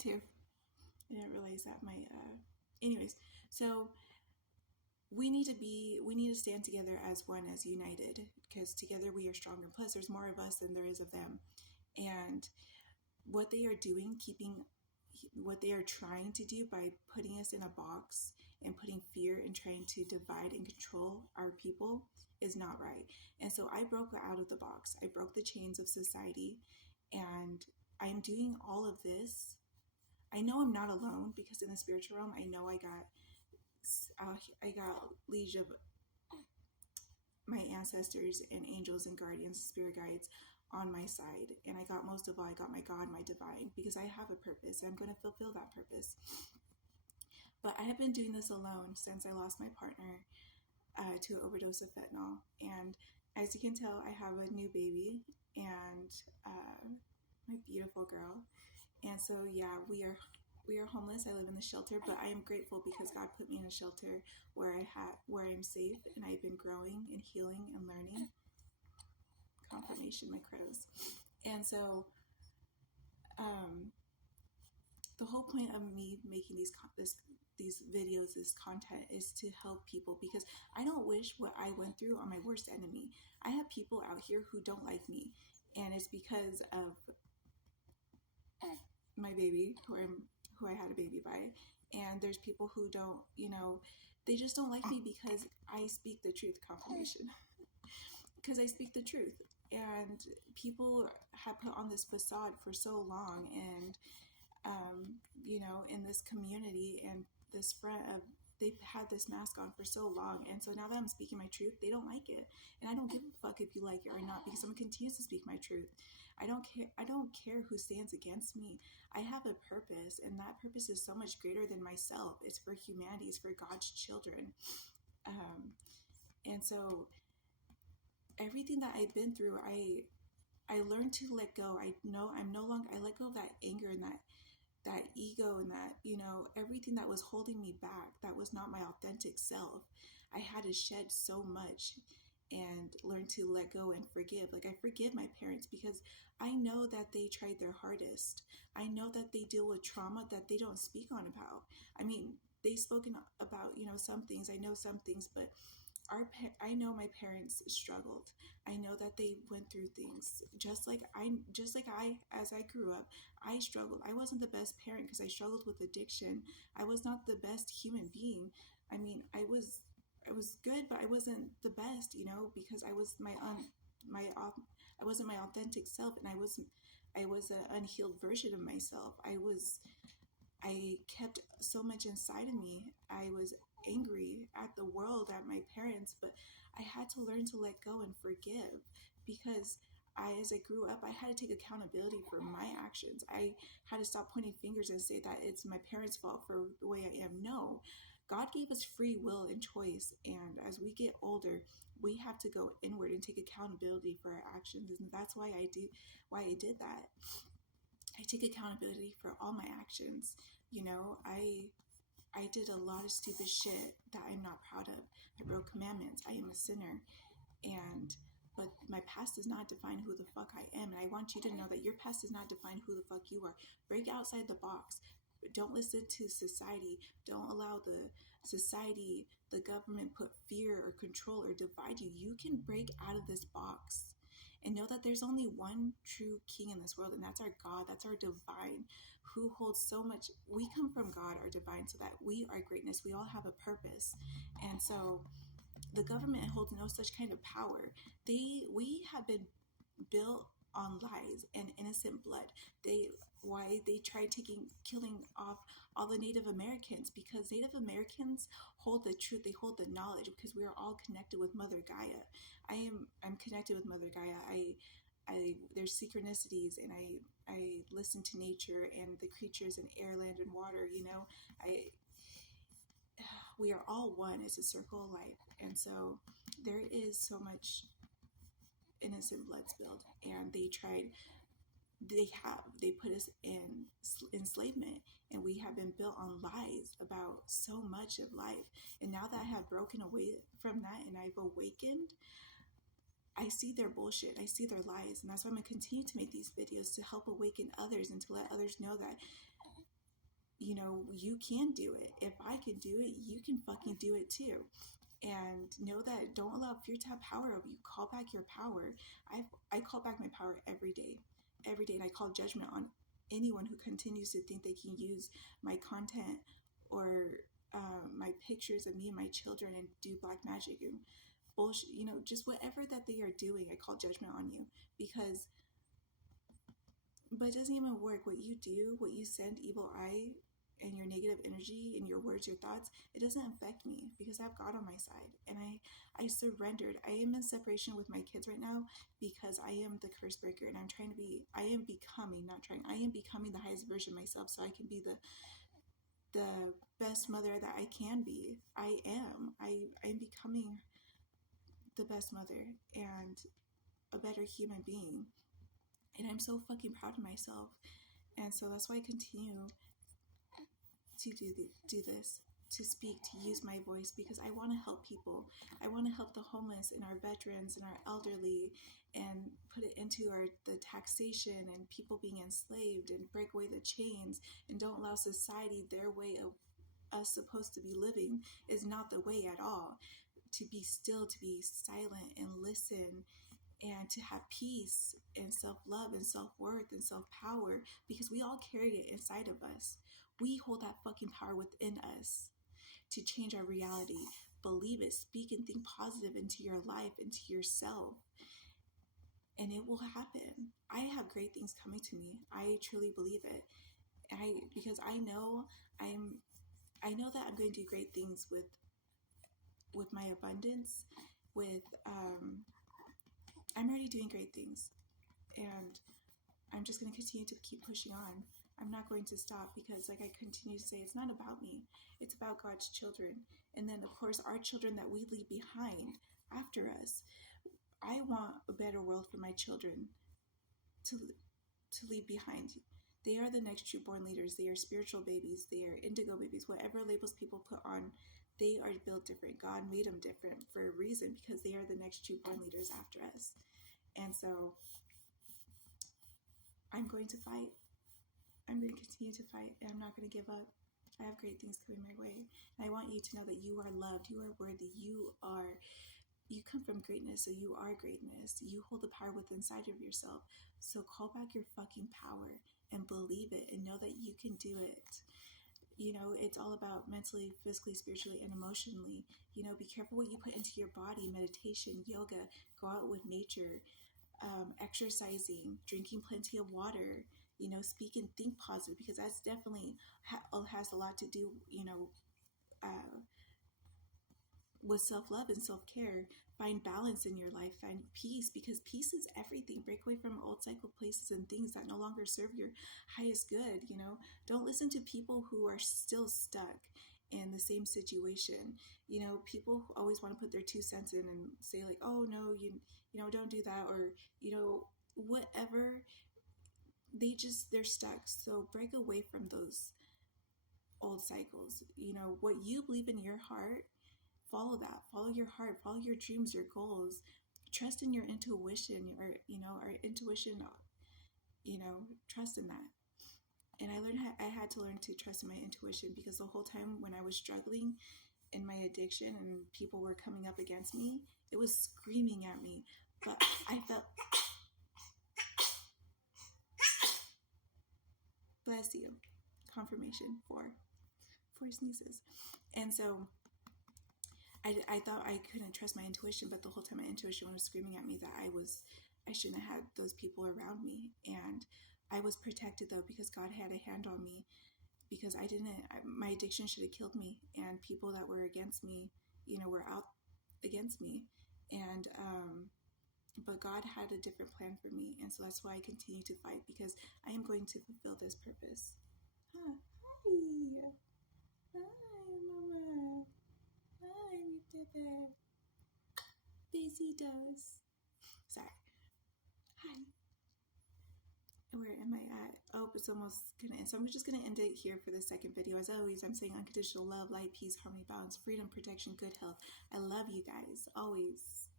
too. I didn't realize that anyways, so we need to stand together as one, as united, because together we are stronger. Plus, there's more of us than there is of them. And what they are doing, what they are trying to do by putting us in a box and putting fear and trying to divide and control our people is not right. And so I broke out of the box. I broke the chains of society, and I'm doing all of this. I know I'm not alone, because in the spiritual realm, I know I got liege of my ancestors and angels and guardians, spirit guides on my side. And most of all, I got my God, my divine, because I have a purpose. I'm going to fulfill that purpose. But I have been doing this alone since I lost my partner to an overdose of fentanyl. And as you can tell, I have a new baby and my beautiful girl. And so, yeah, we are homeless. I live in the shelter, but I am grateful because God put me in a shelter where I'm safe, and I've been growing and healing and learning. Confirmation, my crows. And so, the whole point of me making these videos, this content, is to help people, because I don't wish what I went through on my worst enemy. I have people out here who don't like me, and it's because of my baby, who I had a baby by. And there's people who don't, they just don't like me because I speak the truth. Confirmation. Because I speak the truth. And people have put on this facade for so long, and in this community and this front of, they've had this mask on for so long. And so now that I'm speaking my truth, they don't like it. And I don't give a fuck if you like it or not, because I'm going to continue to speak my truth. I don't care who stands against me. I have a purpose, and that purpose is so much greater than myself. It's for humanity. It's for God's children. And so everything that I've been through, I learned to let go. I let go of that anger and that ego and that, everything that was holding me back, that was not my authentic self. I had to shed so much and learn to let go and forgive. Like, I forgive my parents because I know that they tried their hardest. I know that they deal with trauma that they don't speak on about. I mean, they've spoken about, some things. I know some things, but I know my parents struggled. I know that they went through things just like I, as I grew up, I struggled. I wasn't the best parent because I struggled with addiction. I was not the best human being. I mean, I was good, but I wasn't the best, because I was I wasn't my authentic self, and I was an unhealed version of myself. I kept so much inside of me. I was angry at the world, at my parents, but I had to learn to let go and forgive, because as I grew up, I had to take accountability for my actions. I had to stop pointing fingers and say that it's my parents' fault for the way I am. No, God gave us free will and choice. And as we get older, we have to go inward and take accountability for our actions. And that's why I did that. I take accountability for all my actions. I did a lot of stupid shit that I'm not proud of. I broke commandments. I am a sinner. But my past does not define who the fuck I am. And I want you to know that your past does not define who the fuck you are. Break outside the box. Don't listen to society. Don't allow the society, the government, put fear or control or divide you. You can break out of this box. And know that there's only one true king in this world, and that's our God, that's our divine, who holds so much. We come from God, our divine, so that we are greatness. We all have a purpose. And so the government holds no such kind of power. We have been built on lies and innocent blood. Why they tried killing off all the Native Americans, because Native Americans hold the truth, they hold the knowledge, because we are all connected with Mother Gaia. I'm connected with Mother Gaia. There's synchronicities, and I listen to nature and the creatures in air, land, and water. We are all one. It's a circle of life. And so there is so much innocent blood spilled, and they put us in enslavement, and we have been built on lies about so much of life. And now that I have broken away from that and I've awakened, I see their bullshit, I see their lies, and that's why I'm going to continue to make these videos, to help awaken others and to let others know that you know, you can do it. If I can do it, you can fucking do it too. And know that, don't allow fear to have power over you. Call back your power. I call back my power every day. Every day. And I call judgment on anyone who continues to think they can use my content or my pictures of me and my children and do black magic and bullshit, you know, just whatever that they are doing. I call judgment on you, because but it doesn't even work. What you do, what you send evil eye and your negative energy and your words, your thoughts, it doesn't affect me, because I have God on my side. And I surrendered. I am in separation with my kids right now because I am the curse breaker, and I am becoming, not trying, I am becoming the highest version of myself, so I can be the best mother that I can be. I'm becoming the best mother and a better human being. And I'm so fucking proud of myself. And so that's why I continue to do this, to speak, to use my voice, because I want to help people. I want to help the homeless and our veterans and our elderly, and put it into the taxation and people being enslaved, and break away the chains, and don't allow society, their way of us supposed to be living is not the way at all. To be still, to be silent and listen, and to have peace and self-love and self-worth and self-power, because we all carry it inside of us. We hold that fucking power within us to change our reality. Believe it, speak and think positive into your life, into yourself, and it will happen. I have great things coming to me. I truly believe it. Because I know that I'm going to do great things with my abundance, with I'm already doing great things, and I'm just going to continue to keep pushing on. I'm not going to stop, because like I continue to say, it's not about me. It's about God's children. And then, of course, our children that we leave behind after us. I want a better world for my children to leave behind. They are the next true-born leaders. They are spiritual babies. They are indigo babies. Whatever labels people put on, they are built different. God made them different for a reason, because they are the next true-born leaders after us. And so I'm going to fight. I'm going to continue to fight, and I'm not going to give up. I have great things coming my way. And I want you to know that you are loved. You are worthy. You come from greatness, so you are greatness. You hold the power within inside of yourself. So call back your fucking power and believe it, and know that you can do it. You know, it's all about mentally, physically, spiritually, and emotionally. You know, be careful what you put into your body. Meditation, yoga, go out with nature, exercising, drinking plenty of water, you know, speak and think positive, because that's definitely has a lot to do, you know, with self-love and self-care. Find balance in your life, find peace, because peace is everything. Break away from old cycle places and things that no longer serve your highest good. You know, don't listen to people who are still stuck in the same situation. You know, people who always want to put their 2 cents in and say like, oh no, you know, don't do that, or, you know, whatever. They're stuck. So break away from those old cycles. You know, what you believe in your heart, follow that. Follow your heart, follow your dreams, your goals. Trust in your intuition, or, you know, our intuition, you know, trust in that. And I had to learn to trust in my intuition, because the whole time when I was struggling in my addiction and people were coming up against me, it was screaming at me. But I felt, bless you, confirmation, four sneezes. And so I thought I couldn't trust my intuition, but the whole time my intuition was screaming at me that I shouldn't have had those people around me. And I was protected though, because God had a hand on me, because my addiction should have killed me, and people that were against me, you know, were out against me. And but God had a different plan for me, and so that's why I continue to fight, because I am going to fulfill this purpose. Hi, Mama. Hi, you did it. Busy does. Sorry. Hi. Where am I at? Oh, it's almost gonna end. So I'm just gonna end it here for the second video. As always, I'm saying unconditional love, light, peace, harmony, balance, freedom, protection, good health. I love you guys, always.